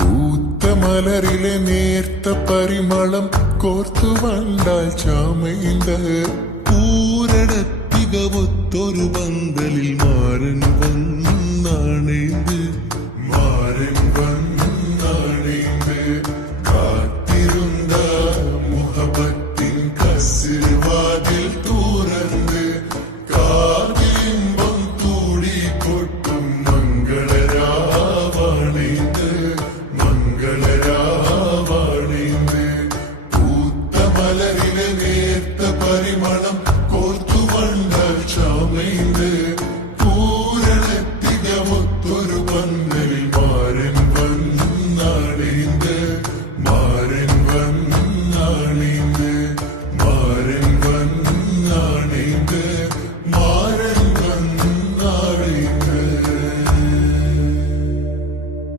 പൂത്ത മലരിലെ നേർത്ത പരിമളം കോർത്തു വണ്ടാൽ ചാമൈന്ത പൂരണത്തികവൊത്തൊരു പന്തലിൽ മാരൻ വന്നാണേത് മാരൻ വന്ന